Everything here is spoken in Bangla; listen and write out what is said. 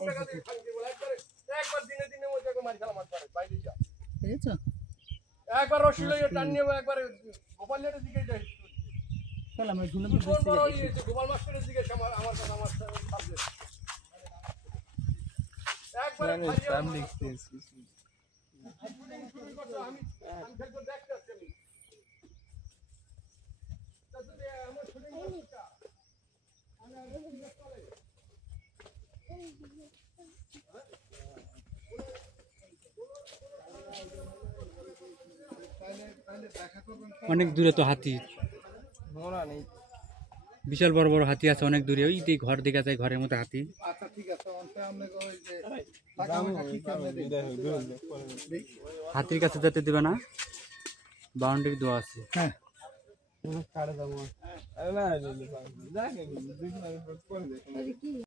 টাকা দিয়ে খাইতে বলে একবার দিনে দিনে ওই জায়গায় মারি খেলা মাছ পারে বাইরে যা বুঝেছো একবার রশি লইয়ে টান নিয়ে একবার গোপালের দিকে যাই খেলা আমি ধুনে গোপাল মাস্টারের দিকে আমার কাছে আমার সাবজেক্ট একবার আমি দেখতেছি আমি খেলতে দেখতেছি আমি শুটিং করছি অনেক দূরে তো হাতি বিশাল বড় বড় হাতি আছে অনেক দূরে ওই যে ঘর দেখা যায় ঘরের মধ্যে হাতি আচ্ছা ঠিক আছে হাতির কাছে যেতে দিবে না বাউন্ডারি দেওয়া আছে হ্যাঁ কাটে যাবো